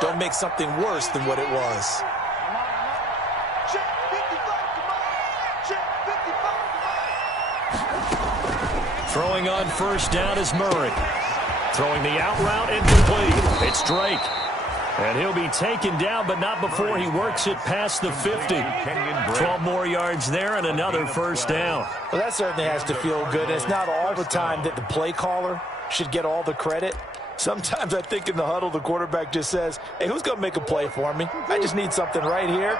don't make something worse than what it was. Throwing on first down is Murray. Throwing the out route incomplete. It's Drake. And he'll be taken down, but not before he works it past the 50. 12 more yards there and another first down. Well, that certainly has to feel good. It's not all the time that the play caller should get all the credit. Sometimes I think in the huddle, the quarterback just says, hey, who's going to make a play for me? I just need something right here.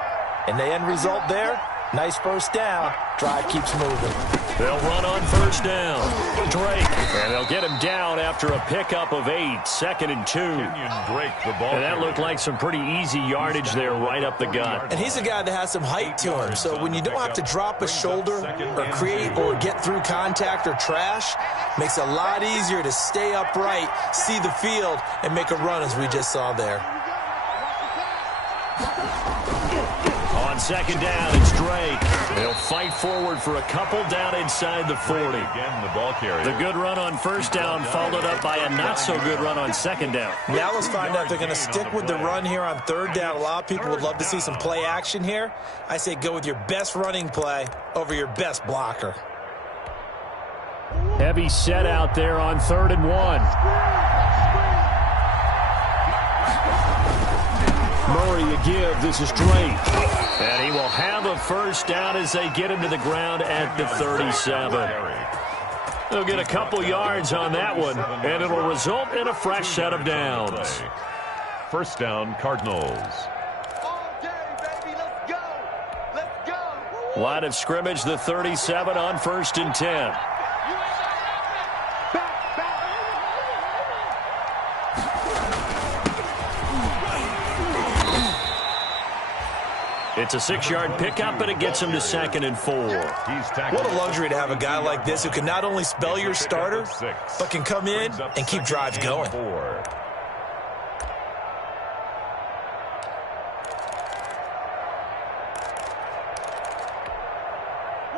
And the end result there, nice first down. Drive keeps moving. They'll run on first down. Drake. And they'll get him down after a pickup of 8. 2nd and 2. And that looked like some pretty easy yardage there right up the gut. And he's a guy that has some height to him. So when you don't have to drop a shoulder or create or get through contact or trash, makes it a lot easier to stay upright, see the field, and make a run as we just saw there. On second down, it's Drake. They'll fight forward for a couple down inside the 40. Again, the ball carrier. The good run on first down followed up by a not-so-good run on second down. Now let's find out if they're going to stick with the run here on third down. A lot of people would love to see some play action here. I say go with your best running play over your best blocker. Heavy set out there on 3rd and 1. Murray a give. This is Drake. And he will have a first down as they get him to the ground at the 37. They'll get a couple yards on that one, and it'll result in a fresh set of downs. First down, Cardinals. Line of scrimmage, the 37 on 1st and 10. It's a 6-yard pickup, but it gets him to 2nd and 4. What a luxury to have a guy like this who can not only spell your starter, but can come in and keep drives going.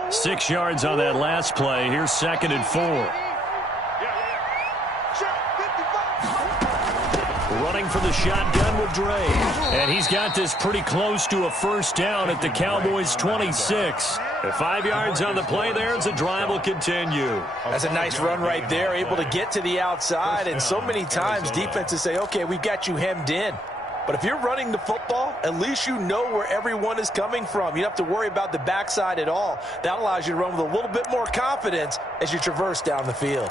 6 yards on that last play. Here's 2nd and 4. Running for the shotgun with Dre. And he's got this pretty close to a first down at the Cowboys' 26. 5 yards on the play there as the drive will continue. That's a nice run right there, able to get to the outside. And so many times defenses say, okay, we've got you hemmed in. But if you're running the football, at least you know where everyone is coming from. You don't have to worry about the backside at all. That allows you to run with a little bit more confidence as you traverse down the field.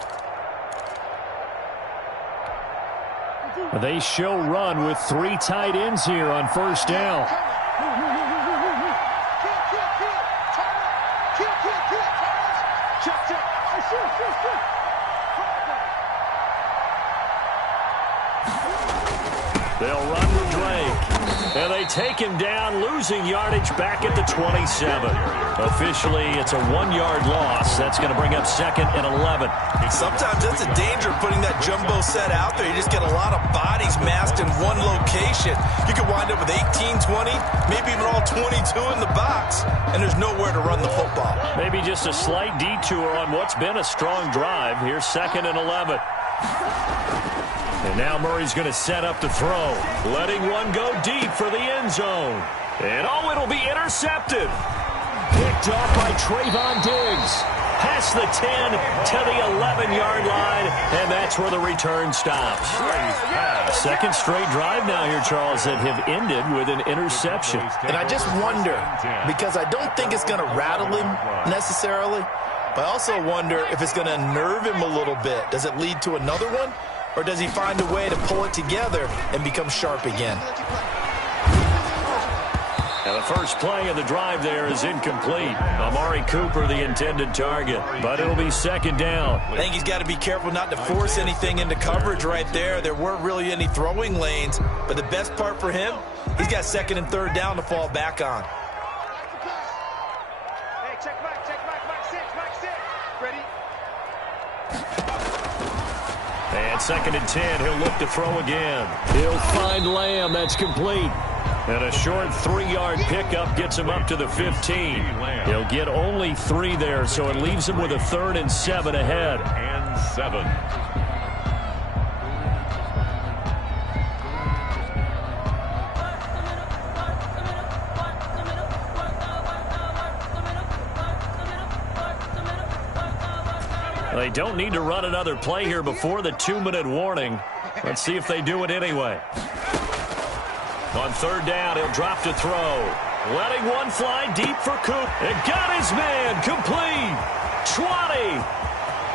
They show run with 3 tight ends here on first down. They'll run with Drake. And they take him down, losing yardage back at the 27. Officially, it's a 1-yard loss. That's going to bring up 2nd and 11. Sometimes that's a danger of putting that jumbo set out there. You just get a lot of bodies massed in one location. You could wind up with 18, 20, maybe even all 22 in the box, and there's nowhere to run the football. Maybe just a slight detour on what's been a strong drive. Here's 2nd and 11. And now Murray's going to set up to throw. Letting one go deep for the end zone. And oh, it'll be intercepted. Picked off by Trayvon Diggs. Past the 10 to the 11-yard line. And that's where the return stops. Second straight drive now here, Charles, that have ended with an interception. And I just wonder, because I don't think it's going to rattle him necessarily, but I also wonder if it's going to nerve him a little bit. Does it lead to another one? Or does he find a way to pull it together and become sharp again? And the first play of the drive there is incomplete. Amari Cooper, the intended target. But it'll be 2nd down. I think he's got to be careful not to force anything into coverage right there. There weren't really any throwing lanes. But the best part for him, he's got 2nd and 3rd down to fall back on. Hey, check back, Mike 6. Ready? And 2nd and 10, he'll look to throw again. He'll find Lamb, that's complete. And a short 3-yard pickup gets him up to the 15. He'll get only 3 there, so it leaves him with a 3rd and 7 ahead. And 7. They don't need to run another play here before the 2-minute warning. Let's see if they do it anyway. On third down, he'll drop to throw. Letting one fly deep for Coop. It got his man complete. 20.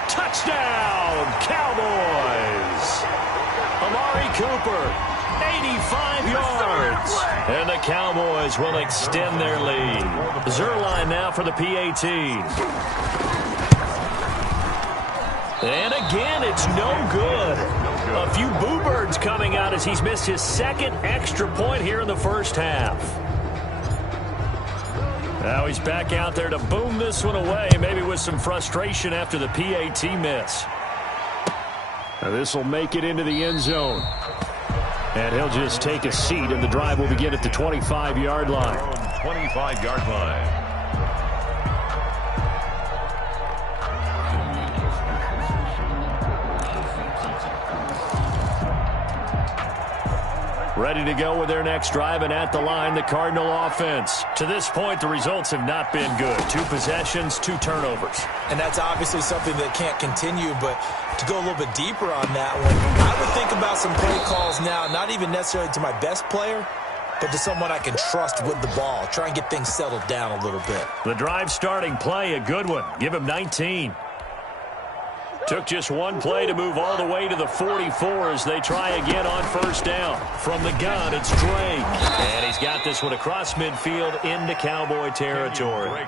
Touchdown, Cowboys. Amari Cooper, 85 yards. And the Cowboys will extend their lead. Zerline now for the PAT. And again, it's no good. A few boo birds coming out as he's missed his second extra point here in the first half. Now he's back out there to boom this one away, maybe with some frustration after the PAT miss. Now this will make it into the end zone. And he'll just take a seat, and the drive will begin at the 25-yard line. 25-yard line. Ready to go with their next drive, and at the line, the Cardinal offense. To this point, the results have not been good. 2 possessions, 2 turnovers. And that's obviously something that can't continue, but to go a little bit deeper on that one, I would think about some play calls now, not even necessarily to my best player, but to someone I can trust with the ball. Try and get things settled down a little bit. The drive starting play, a good one. Give him 19. Took just one play to move all the way to the 44 as they try again on first down. From the gun, it's Drake. And he's got this one across midfield into Cowboy territory.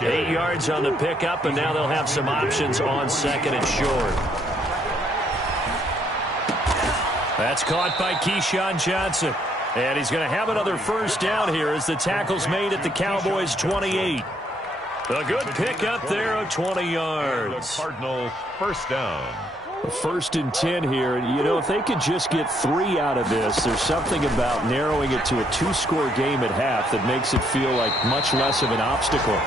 8 yards on the pickup, and now they'll have some options on second and short. That's caught by Keyshawn Johnson. And he's going to have another first down here as the tackle's made at the Cowboys' 28. A good pickup there of 20 yards. The Cardinals first down. First and 10 here. You know, if they could just get 3 out of this, there's something about narrowing it to a 2-score game at half that makes it feel like much less of an obstacle.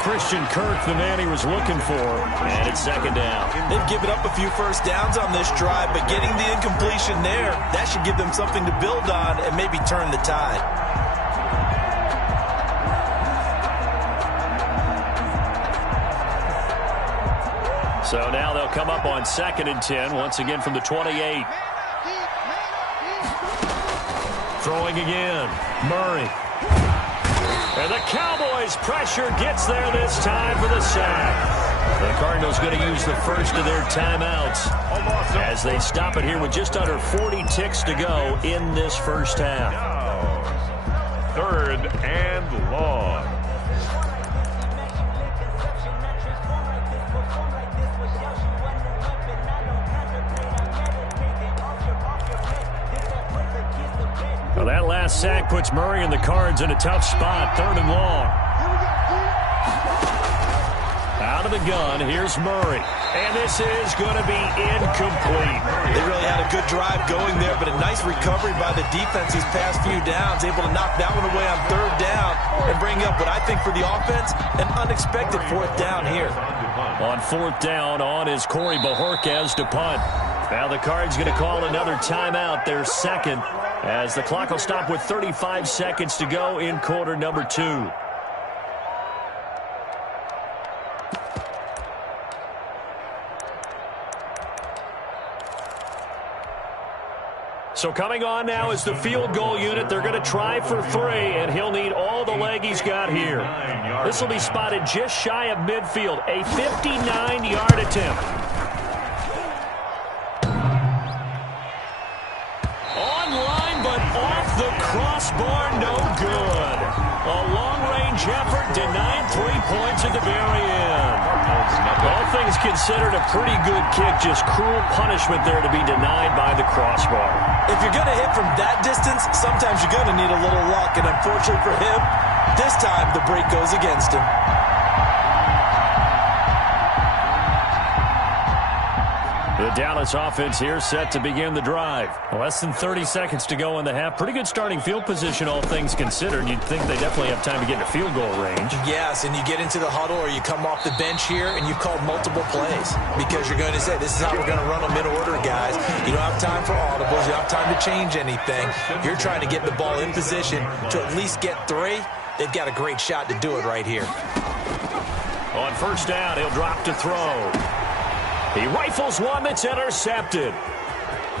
Christian Kirk, the man he was looking for, and it's second down. They've given up a few first downs on this drive, but getting the incompletion there, that should give them something to build on and maybe turn the tide. So now they'll come up on second and 10, once again from the 28. Throwing again, Murray. And the Cowboys' pressure gets there this time for the sack. The Cardinals going to use the first of their timeouts as they stop it here with just under 40 ticks to go in this first half. Now, 3rd and long. Well, that last sack puts Murray and the Cards in a tough spot. 3rd and long. Out of the gun, here's Murray. And this is going to be incomplete. They really had a good drive going there, but a nice recovery by the defense these past few downs. Able to knock that one away on 3rd down and bring up what I think for the offense, an unexpected 4th down here. On 4th down, on is Corey Bajorquez to punt. Now the Cards going to call another timeout, their second, as the clock will stop with 35 seconds to go in quarter number 2. So coming on now is the field goal unit. They're going to try for 3, and he'll need all the leg he's got here. This will be spotted just shy of midfield, a 59-yard attempt. Online, but off the crossbar, no good. A long-range effort denied 3 points at the very end. All things considered, a pretty good kick, just cruel punishment there to be denied by the crossbar. If you're going to hit from that distance, sometimes you're going to need a little luck, and unfortunately for him, this time the break goes against him. The Dallas offense here set to begin the drive. Less than 30 seconds to go in the half. Pretty good starting field position, all things considered. You'd think they definitely have time to get into field goal range. Yes, and you get into the huddle or you come off the bench here and you've called multiple plays because you're going to say, this is how we're going to run them in order, guys. You don't have time for audibles. You don't have time to change anything. You're trying to get the ball in position to at least get 3. They've got a great shot to do it right here. On first down, he'll drop to throw. He rifles one that's intercepted.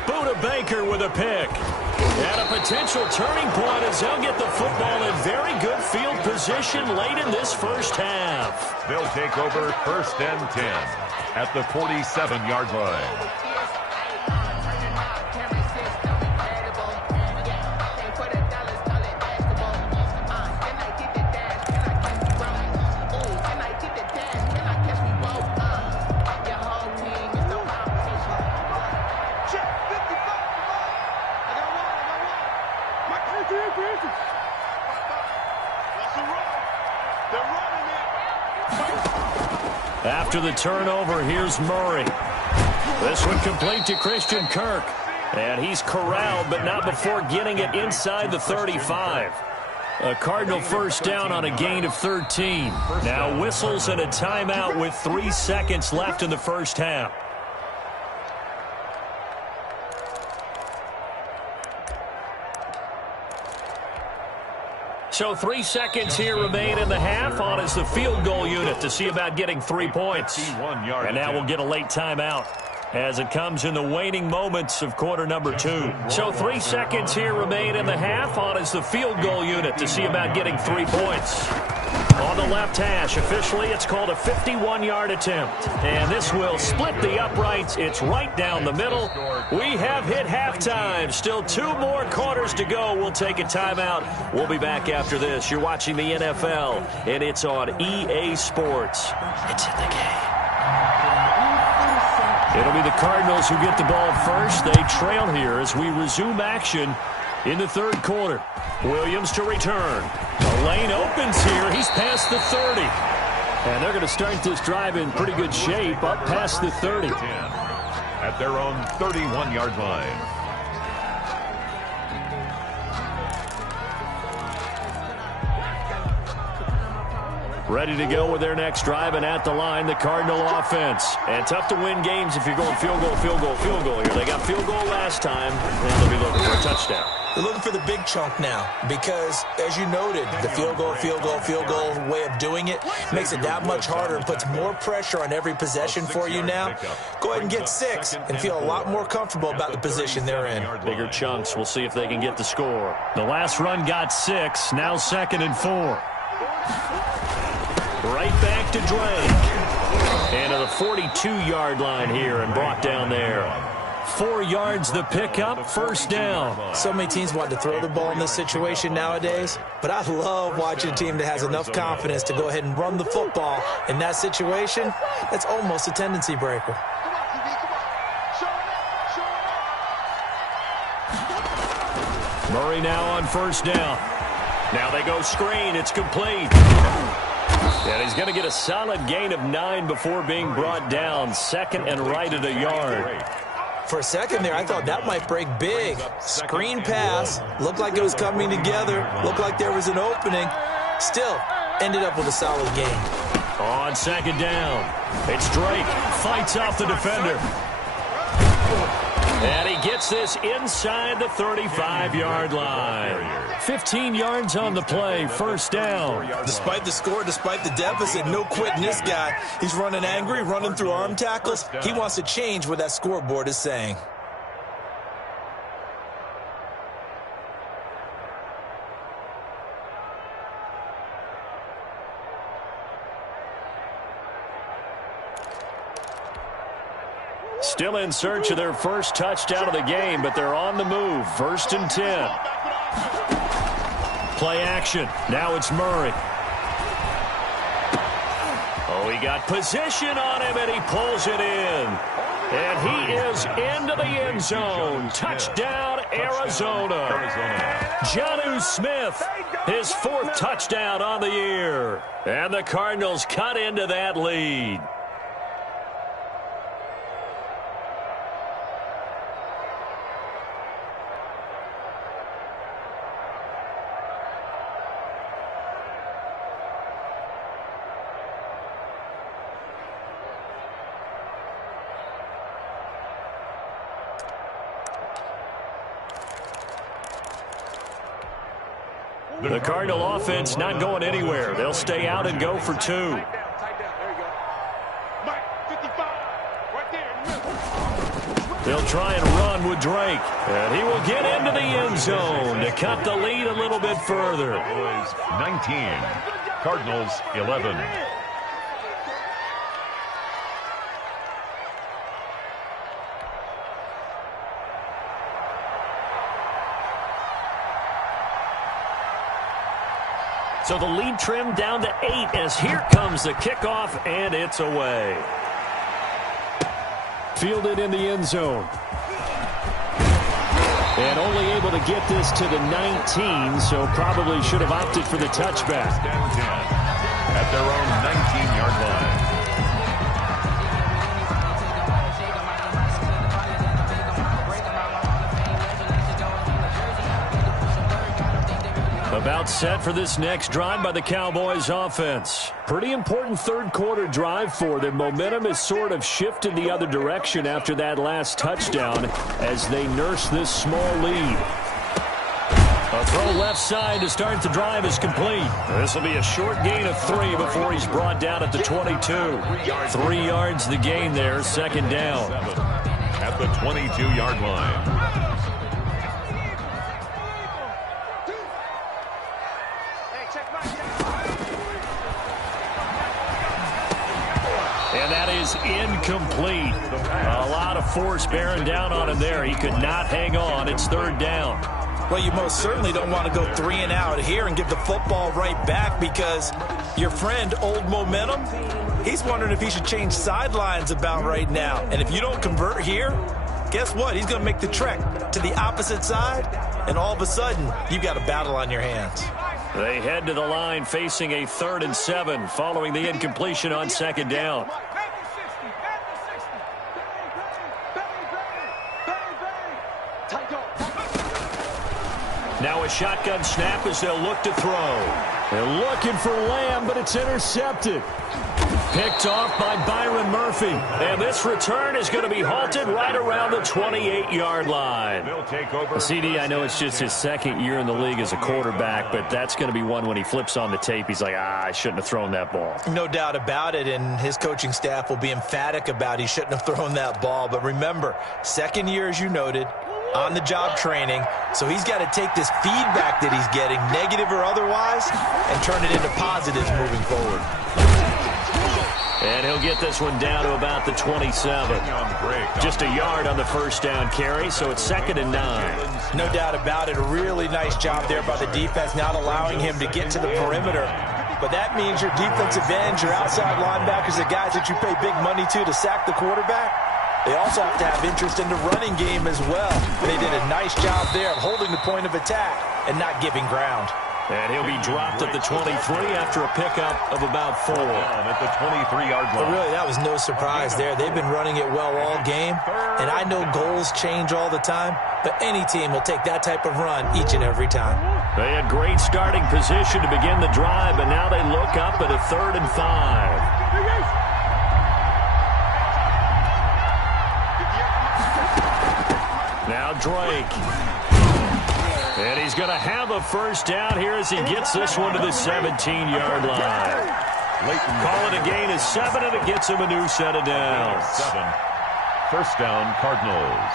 Buda Baker with a pick. And a potential turning point as they'll get the football in very good field position late in this first half. They'll take over 1st and 10 at the 47-yard line. After the turnover, here's Murray. This one complete to Christian Kirk. And he's corralled, but not before getting it inside the 35. A Cardinal first down on a gain of 13. Now whistles and a timeout with 3 seconds left in the first half. So 3 seconds here remain in the half. On is the field goal unit to see about getting 3 points. And now we'll get a late timeout as it comes in the waning moments of quarter number 2. So 3 seconds here remain in the half. On is the field goal unit to see about getting 3 points. On the left hash, officially it's called a 51-yard attempt. And this will split the uprights. It's right down the middle. We have hit halftime. Still 2 more quarters to go. We'll take a timeout. We'll be back after this. You're watching the NFL, and it's on EA Sports. It's in the game. It'll be the Cardinals who get the ball first. They trail here as we resume action in the third quarter. Williams to return. The lane opens here. He's past the 30. And they're going to start this drive in pretty good shape up past the 30. At their own 31-yard line. Ready to go with their next drive, and at the line, the Cardinal offense. And tough to win games if you're going field goal, field goal, field goal here. They got field goal last time, and they'll be looking for a touchdown. They're looking for the big chunk now because, as you noted, the field goal way of doing it makes it that much harder and puts more pressure on every possession for you now. Go ahead and get 6 and feel a lot more comfortable about the position they're in. Bigger chunks. We'll see if they can get the score. The last run got 6. Now 2nd and 4. Right back to Drake. And to the 42-yard line here and brought down there. 4 yards the pickup, first down. So many teams want to throw the ball in this situation nowadays, but I love watching a team that has enough confidence to go ahead and run the football. In that situation, that's almost a tendency breaker. Murray now on first down. Now they go screen. It's complete. And he's going to get a solid gain of 9 before being brought down. 2nd and right at a yard. For a second there, I thought that might break big. Screen pass. Looked like it was coming together. Looked like there was an opening. Still, ended up with a solid gain. On 2nd down, it's Drake. Fights off the defender. And he gets this inside the 35-yard line. 15 yards on the play, first down. Despite the score, despite the deficit, no quitting this guy. He's running angry, running through arm tackles. He wants to change what that scoreboard is saying. Still in search of their first touchdown of the game, but they're on the move. 1st and 10. Play action. Now it's Murray. Oh, he got position on him, and he pulls it in. And he is into the end zone. Touchdown, Arizona. Jonnu Smith, his 4th touchdown on the year. And the Cardinals cut into that lead. The Cardinal offense not going anywhere. They'll stay out and go for 2. There you go. Mike, 55. Right there. They'll try and run with Drake. And he will get into the end zone to cut the lead a little bit further. 19. Cardinals 11. So the lead trimmed down to 8 as here comes the kickoff, and it's away. Fielded in the end zone. And only able to get this to the 19, so probably should have opted for the touchback. At their own 19-yard line. About set for this next drive by the Cowboys offense. Pretty important third quarter drive for them. Momentum has sort of shifted the other direction after that last touchdown as they nurse this small lead. A throw left side to start the drive is complete. This will be a short gain of 3 before he's brought down at the 22. 3 yards the gain there, second down. At the 22-yard line. And that is incomplete. A lot of force bearing down on him there. He could not hang on. It's third down. Well, you most certainly don't want to go 3 and out here and give the football right back because your friend, Old Momentum, he's wondering if he should change sidelines about right now. And if you don't convert here, guess what? He's going to make the trek to the opposite side, and all of a sudden, you've got a battle on your hands. They head to the line facing a 3rd and 7 following the incompletion on second down. Now a shotgun snap as they'll look to throw. They're looking for Lamb, but it's intercepted. Picked off by Byron Murphy. And this return is going to be halted right around the 28-yard line. CD, I know it's just his 2nd year in the league as a quarterback, but that's going to be one when he flips on the tape, he's like, I shouldn't have thrown that ball. No doubt about it, and his coaching staff will be emphatic about he shouldn't have thrown that ball. But remember, 2nd year, as you noted, on-the-job training, so he's got to take this feedback that he's getting, negative or otherwise, and turn it into positives moving forward. And he'll get this one down to about the 27. Just a yard on the first down carry, so it's 2nd and 9. No doubt about it. A really nice job there by the defense, not allowing him to get to the perimeter. But that means your defensive ends, your outside linebackers, the guys that you pay big money to sack the quarterback, they also have to have interest in the running game as well. And they did a nice job there of holding the point of attack and not giving ground. And he'll be dropped at the 23 after a pickup of about 4. At the 23-yard line. But really, that was no surprise there. They've been running it well all game. And I know goals change all the time, but any team will take that type of run each and every time. They had great starting position to begin the drive, but now they look up at a 3rd and 5. Now Drake. And he's going to have a first down here as he gets this one to the 17-yard line. Call it a gain of 7, and it gets him a new set of downs. 7. First down, Cardinals.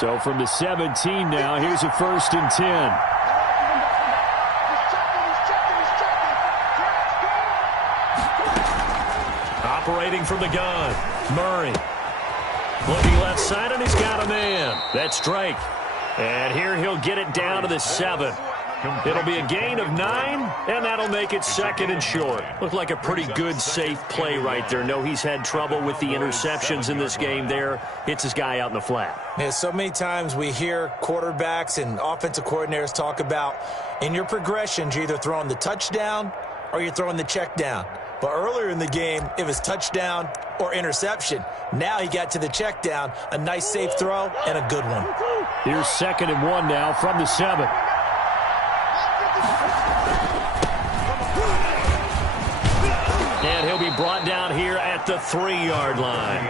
So from the 17 now, here's a 1st and 10. Operating from the gun, Murray. Looking left side, and he's got a man. That's Drake. And here he'll get it down to the 7. It'll be a gain of 9, and that'll make it 2nd and short. Looked like a pretty good, safe play right there. No, he's had trouble with the interceptions in this game there. Hits his guy out in the flat. Yeah, so many times we hear quarterbacks and offensive coordinators talk about in your progressions, you're either throwing the touchdown or you're throwing the check down. But earlier in the game, it was touchdown or interception. Now he got to the check down, a nice safe throw, and a good one. Here's 2nd and 1 now from the 7. And he'll be brought down here at the 3-yard line.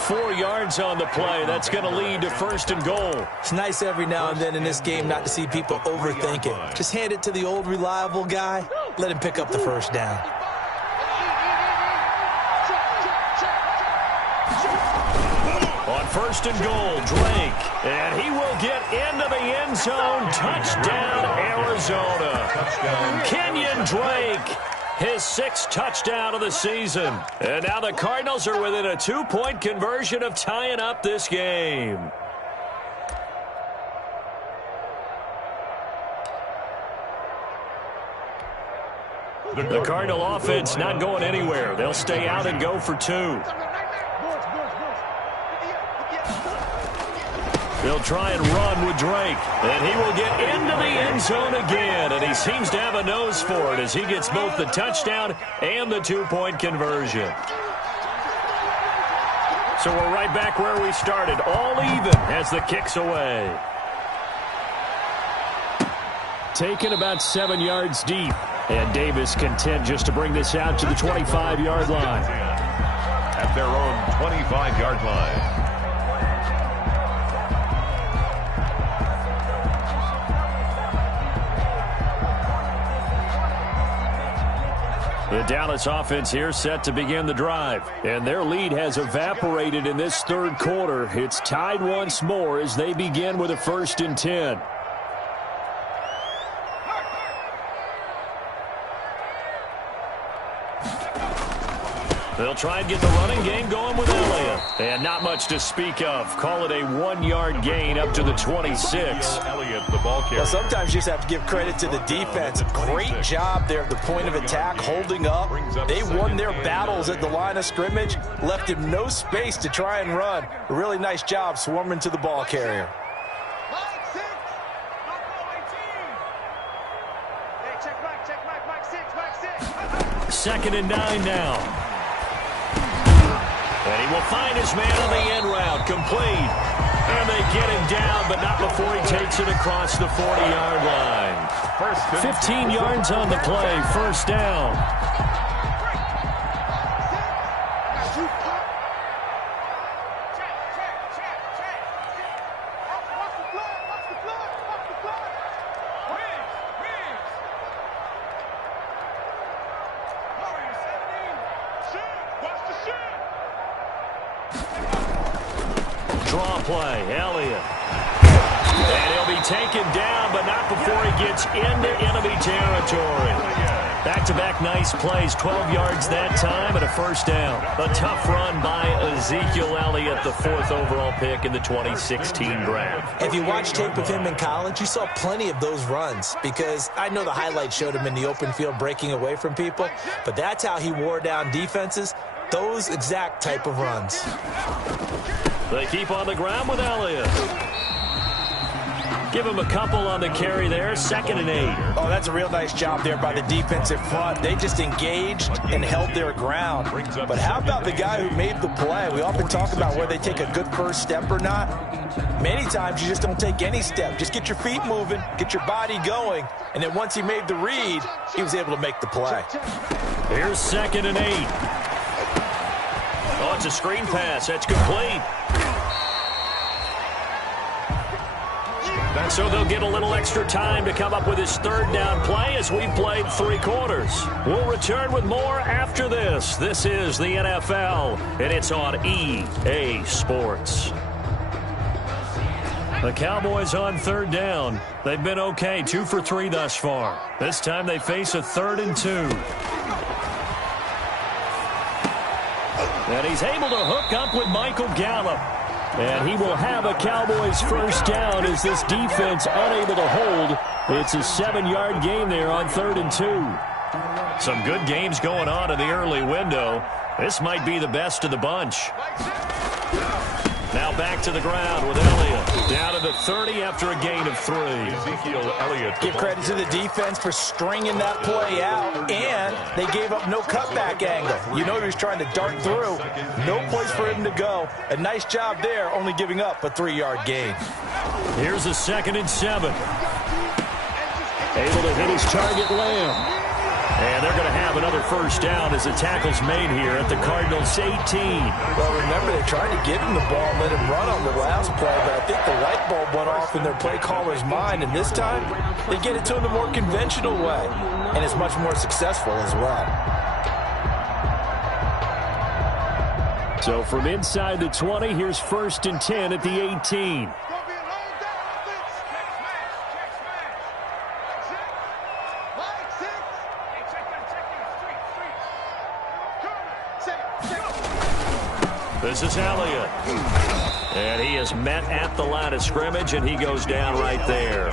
4 yards on the play. That's going to lead to 1st and goal. It's nice every now and then in this game not to see people overthink it. Just hand it to the old reliable guy, let him pick up the first down. On first and goal, Drake. And he will get into the end zone. Touchdown, Arizona. Kenyon Drake, his 6th touchdown of the season. And now the Cardinals are within a 2-point conversion of tying up this game. The Cardinal offense not going anywhere. They'll stay out and go for 2. They'll try and run with Drake. And he will get into the end zone again. And he seems to have a nose for it as he gets both the touchdown and the 2-point conversion. So we're right back where we started. All even as the kick's away. Taken about 7 yards deep. And Davis content just to bring this out to the 25-yard line. At their own 25-yard line. The Dallas offense here set to begin the drive. And their lead has evaporated in this 3rd quarter. It's tied once more as they begin with a 1st and 10. They'll try and get the running game going with Elliott. And not much to speak of. Call it a 1-yard gain up to the 26. Elliott, the ball carrier. Well, sometimes you just have to give credit to the defense. Great job there at the point of attack, holding up. They won their battles at the line of scrimmage, left him no space to try and run. A really nice job swarming to the ball carrier. Second and 9 now. And he will find his man on the end route, complete. And they get him down, but not before he takes it across the 40-yard line. 15 yards on the play, 1st down. Draw play, Elliott. And he'll be taken down, but not before he gets into enemy territory. Back-to-back nice plays, 12 yards that time and a 1st down. A tough run by Ezekiel Elliott, the 4th overall pick in the 2016 draft. If you watched tape of him in college, you saw plenty of those runs because I know the highlights showed him in the open field breaking away from people, but that's how he wore down defenses, those exact type of runs. They keep on the ground with Elliott. Give him a couple on the carry there. 2nd and 8. Oh, that's a real nice job there by the defensive front. They just engaged and held their ground. But how about the guy who made the play? We often talk about whether they take a good first step or not. Many times you just don't take any step. Just get your feet moving, get your body going, and then once he made the read, he was able to make the play. Here's 2nd and 8. Oh, it's a screen pass. That's complete. So they'll get a little extra time to come up with his 3rd down play as we played 3 quarters. We'll return with more after this. This is the NFL, and it's on EA Sports. The Cowboys on 3rd down. They've been okay, 2 for 3 thus far. This time they face a 3rd and 2. And he's able to hook up with Michael Gallup. And he will have a Cowboys 1st down as this defense unable to hold. It's a 7-yard gain there on 3rd and 2. Some good games going on in the early window. This might be the best of the bunch. Now back to the ground with Elliott. Down to the 30 after a gain of 3. Ezekiel Elliott. Give credit to the defense for stringing that play out, and they gave up no cutback angle. You know he was trying to dart through. No place for him to go. A nice job there, only giving up a 3-yard gain. Here's a 2nd and 7. Able to hit his target, Lamb. And they're going to have another first down as the tackle's made here at the Cardinals' 18. Well, remember, they tried to give him the ball and let him run on the last play, but I think the light bulb went off in their play caller's mind, and this time they get it to him the more conventional way, and it's much more successful as well. So from inside the 20, here's 1st and 10 at the 18. This is Elliott. And he is met at the line of scrimmage, and he goes down right there.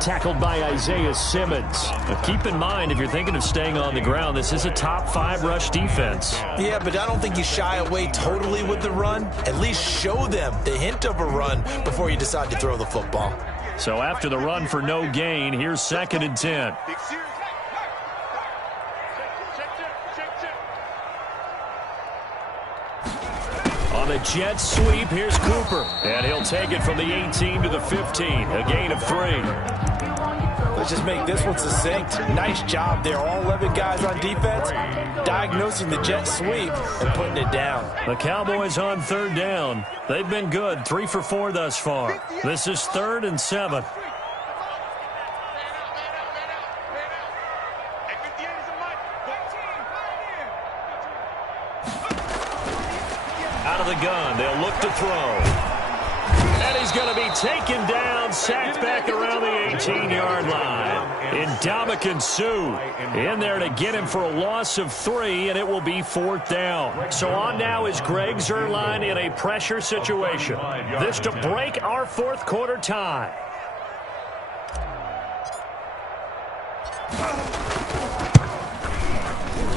Tackled by Isaiah Simmons. Now keep in mind, if you're thinking of staying on the ground, this is a top 5 rush defense. Yeah, but I don't think you shy away totally with the run. At least show them the hint of a run before you decide to throw the football. So after the run for no gain, here's 2nd and 10. On the jet sweep, here's Cooper. And he'll take it from the 18 to the 15. A gain of 3. Let's just make this one succinct. Nice job there. All 11 guys on defense diagnosing the jet sweep and putting it down. The Cowboys on 3rd down. They've been good. 3 for 4 thus far. This is 3rd and 7. Out of the gun, they'll look to throw. And he's going to be taken down, sacked back around the 18-yard line. Ndamukong Suh in there to get him for a loss of 3, and it will be 4th down. So on now is Greg Zuerlein in a pressure situation. This to break our 4th quarter tie.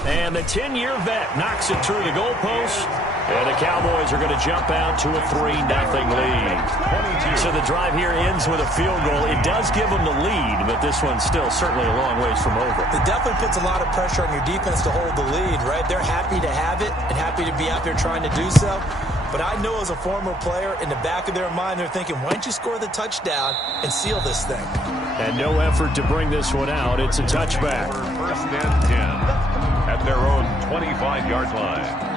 And the 10-year vet knocks it through the goalpost. And the Cowboys are going to jump out to a 3-0 lead. So the drive here ends with a field goal. It does give them the lead, but this one's still certainly a long ways from over. It definitely puts a lot of pressure on your defense to hold the lead, right? They're happy to have it and happy to be out there trying to do so. But I know as a former player, in the back of their mind, they're thinking, why don't you score the touchdown and seal this thing? And no effort to bring this one out. It's a touchback. 1st and 10 at their own 25-yard line.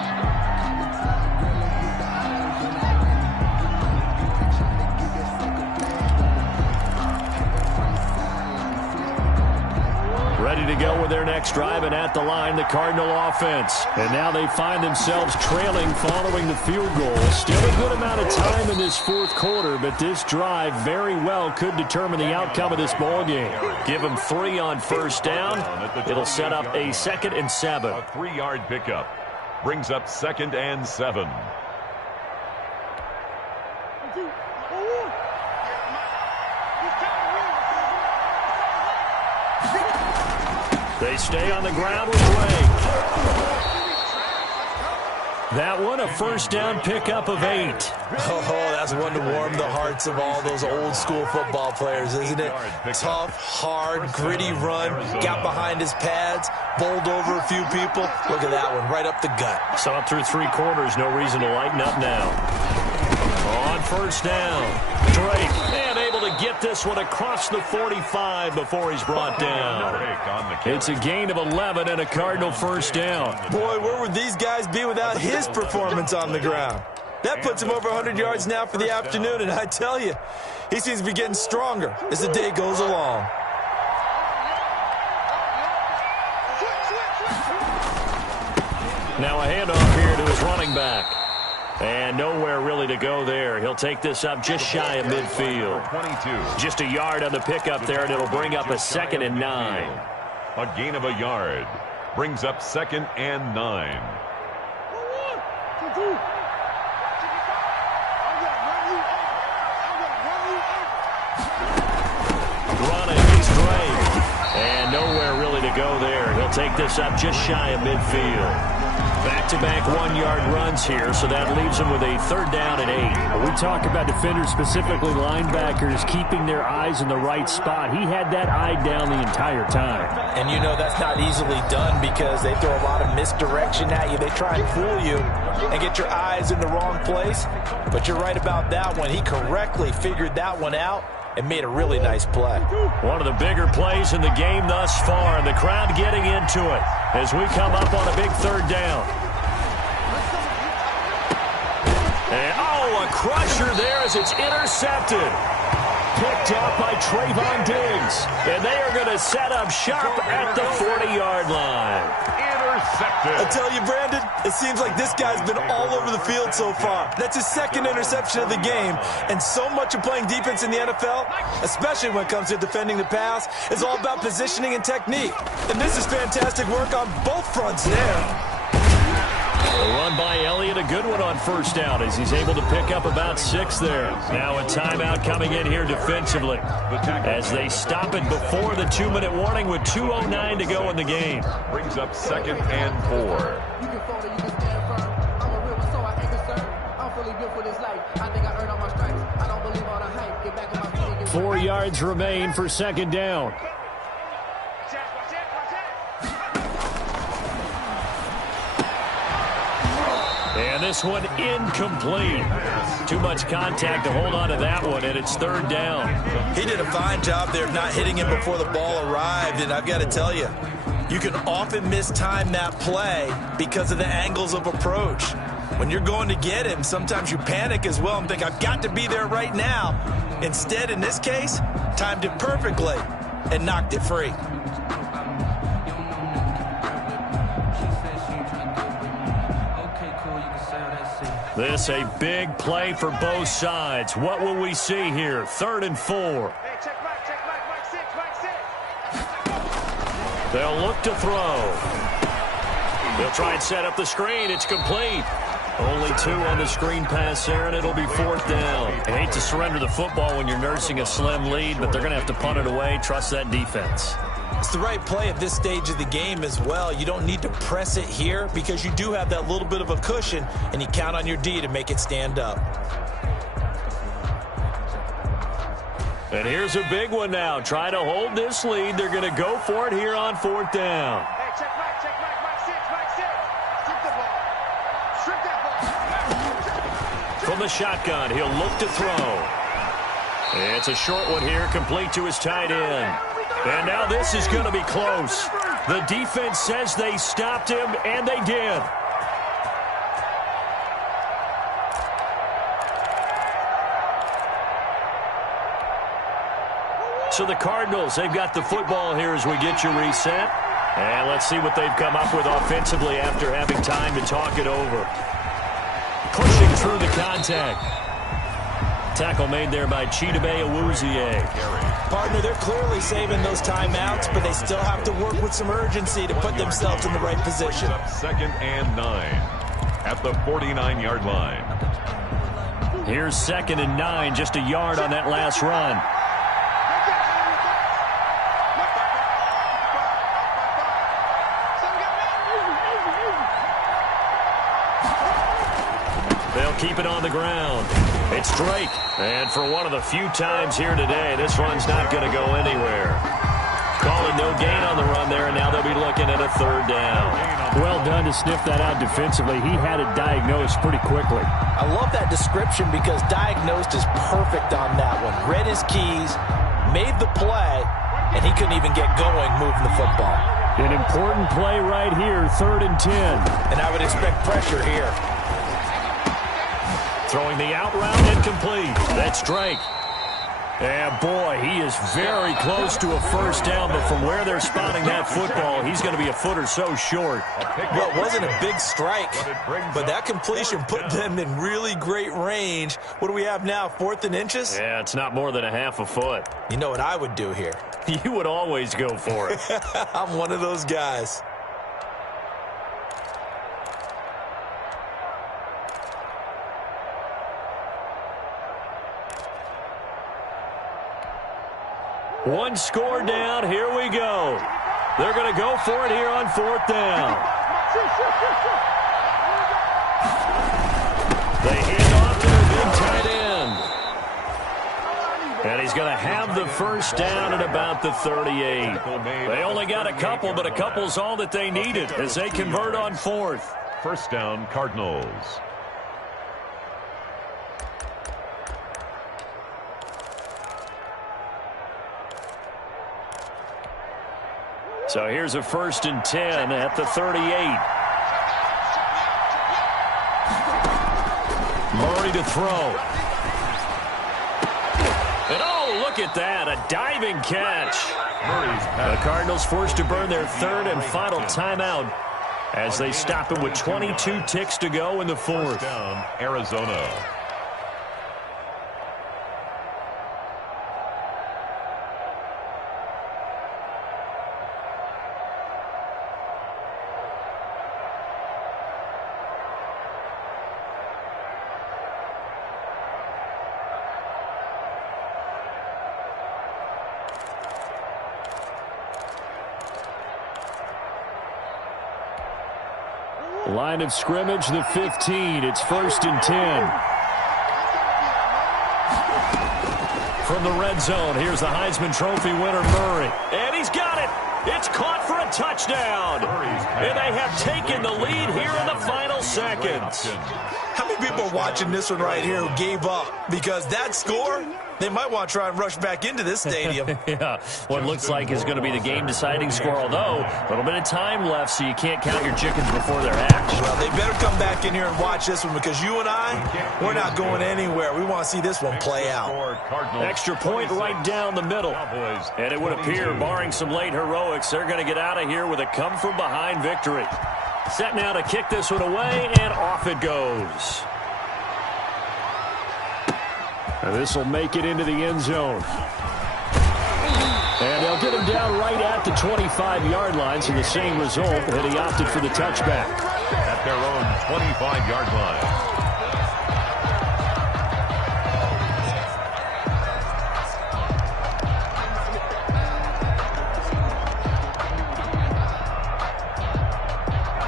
Ready to go with their next drive, and at the line, the Cardinal offense. And now they find themselves trailing following the field goal. Still a good amount of time in this 4th quarter, but this drive very well could determine the outcome of this ball game. Give them 3 on 1st down. It'll set up a 2nd and 7. A 3-yard pickup brings up 2nd and 7. They stay on the ground with Blake. That one, a 1st down pickup of 8. Oh, that's one to warm the hearts of all those old school football players, isn't it? Tough, hard, gritty run, got behind his pads, bowled over a few people. Look at that one, right up the gut. Saw it through 3 quarters, no reason to lighten up now. On 1st down, Drake, and able to get this one across the 45 before he's brought down. It's a gain of 11 and a Cardinal 1st down. Boy, where would these guys be without his performance on the ground? That puts him over 100 yards now for the afternoon, and I tell you, he seems to be getting stronger as the day goes along. Now a handoff here to his running back. And nowhere really to go there. He'll take this up just shy of midfield. 22. Just a yard on the pickup there, and it'll bring up a 2nd and 9. A gain of a yard brings up 2nd and 9. Running is Drake. And nowhere really to go there. He'll take this up just shy of midfield. Back-to-back 1-yard runs here, so that leaves them with a 3rd down and 8. We talk about defenders, specifically linebackers, keeping their eyes in the right spot. He had that eye down the entire time. And you know that's not easily done because they throw a lot of misdirection at you. They try and fool you and get your eyes in the wrong place. But you're right about that one. He correctly figured that one out and made a really nice play. One of the bigger plays in the game thus far, and the crowd getting into it as we come up on a big third down. And, a crusher there as it's intercepted. Picked up by Trayvon Diggs. And they are going to set up shop at the 40-yard line. Intercepted. I tell you, Brandon, it seems like this guy's been all over the field so far. That's his second interception of the game. And so much of playing defense in the NFL, especially when it comes to defending the pass, is all about positioning and technique. And this is fantastic work on both fronts there. A run by Elliott, a good one on first down as he's able to pick up about 6 there. Now a timeout coming in here defensively as they stop it before the 2-minute warning with 2:09 to go in the game. Brings up 2nd and 4. 4 yards remain for 2nd down. And this one incomplete. Too much contact to hold on to that one, and it's 3rd down. He did a fine job there of not hitting him before the ball arrived, and I've got to tell you, you can often mistime that play because of the angles of approach. When you're going to get him, sometimes you panic as well and think, I've got to be there right now. Instead, in this case, timed it perfectly and knocked it free. This a big play for both sides. What will we see here? 3rd and 4. Hey, check back 6. They'll look to throw. They'll try and set up the screen. It's complete. Only 2 on the screen pass there, and it'll be 4th down. I hate to surrender the football when you're nursing a slim lead, but they're going to have to punt it away. Trust that defense. It's the right play at this stage of the game as well. You don't need to press it here because you do have that little bit of a cushion, and you count on your D to make it stand up. And here's a big one now. Trying to hold this lead. They're going to go for it here on 4th down. Hey, check back 6. Strip the ball. Strip that ball. From the shotgun, he'll look to throw. It's a short one here, complete to his tight end. And now this is going to be close. The defense says they stopped him, and they did. So the Cardinals, they've got the football here as we get you reset. And let's see what they've come up with offensively after having time to talk it over. Pushing through the contact. Tackle made there by Chidobe Awuzie. Partner, they're clearly saving those timeouts, but they still have to work with some urgency to put themselves in the right position. 2nd and 9 at the 49-yard line. Here's 2nd and 9, just a yard on that last run. They'll keep it on the ground. It's Drake. And for one of the few times here today, this run's not going to go anywhere. Calling no gain on the run there, and now they'll be looking at a 3rd down. Well done to sniff that out defensively. He had it diagnosed pretty quickly. I love that description because diagnosed is perfect on that one. Read his keys, made the play, and he couldn't even get going moving the football. An important play right here, 3rd and 10. And I would expect pressure here. Throwing the out route incomplete. That's Drake. And boy, he is very close to a 1st down, but from where they're spotting that football, he's going to be a foot or so short. Well, it wasn't a big strike, but that completion put them in really great range. What do we have now, 4th and inches? Yeah, it's not more than a half a foot. You know what I would do here? You would always go for it. I'm one of those guys. One score down. Here we go. They're going to go for it here on 4th down. They hand off to the big tight end. And he's going to have the 1st down at about the 38. They only got a couple, but a couple's all that they needed as they convert on 4th. 1st down, Cardinals. So here's a 1st and 10 at the 38. Murray to throw. And oh, look at that, a diving catch. The Cardinals forced to burn their 3rd and final timeout as they stop him with 22 ticks to go in the 4th. Down, Arizona. Line of scrimmage, the 15. It's 1st and 10. From the red zone, here's the Heisman Trophy winner, Murray. And he's got it. It's caught for a touchdown. And they have taken the lead here in the final seconds. How many people are watching this one right here who gave up? Because that score, they might want to try and rush back into this stadium. Yeah, what looks like is going to be the game-deciding score, although a little bit of time left, so you can't count your chickens before they're hatched. Well, they better come back in here and watch this one because you and I, we're not going anywhere. We want to see this one play out. Extra point right down the middle. And it would appear, barring some late heroics, they're going to get out of here with a come-from-behind victory. Set now to kick this one away, and off it goes. This will make it into the end zone. And they'll get him down right at the 25-yard line, so the same result, and he opted for the touchback. At their own 25-yard line.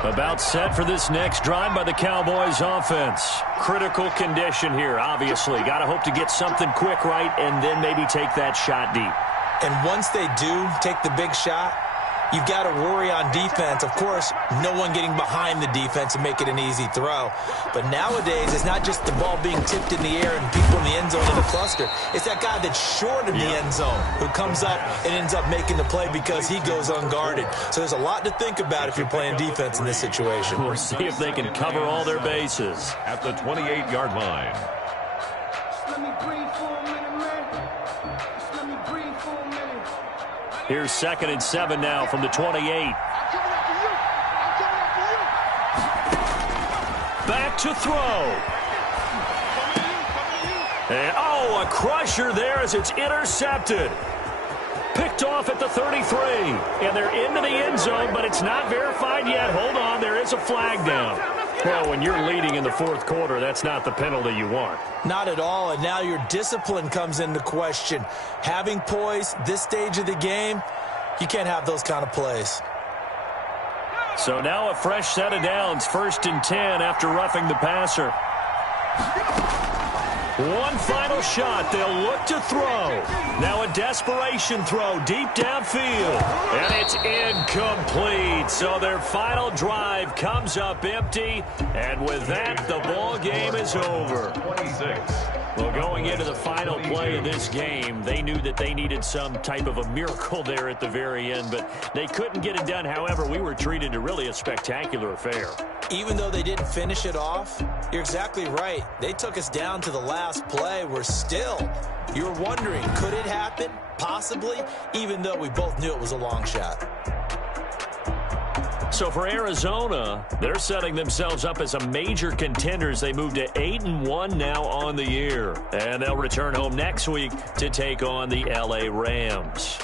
About set for this next drive by the Cowboys offense. Critical condition here, obviously. Got to hope to get something quick right and then maybe take that shot deep. And once they do take the big shot, you've got to worry on defense. Of course, no one getting behind the defense and make it an easy throw. But nowadays, it's not just the ball being tipped in the air and people in the end zone in a cluster. It's that guy that's short of the end zone who comes up and ends up making the play because he goes unguarded. So there's a lot to think about if you're playing defense in this situation. We'll see if they can cover all their bases. At the 28-yard line. Here's 2nd and 7 now from the 28. Back to throw. And, oh, a crusher there as it's intercepted. Picked off at the 33. And they're into the end zone, but it's not verified yet. Hold on, there is a flag down. Well, when you're leading in the 4th quarter, that's not the penalty you want. Not at all, and now your discipline comes into question. Having poise this stage of the game, you can't have those kind of plays. So now a fresh set of downs, 1st and 10 after roughing the passer. One final shot. They'll look to throw. Now a desperation throw deep downfield. And it's incomplete. So their final drive comes up empty. And with that, the ball game is over. 26. Well, going into the final play of this game, they knew that they needed some type of a miracle there at the very end, but they couldn't get it done. However, we were treated to really a spectacular affair. Even though they didn't finish it off, you're exactly right. They took us down to the last play. We're still, you're wondering, could it happen? Possibly, even though we both knew it was a long shot. So for Arizona, they're setting themselves up as a major contender as they move to 8-1 now on the year. And they'll return home next week to take on the LA Rams.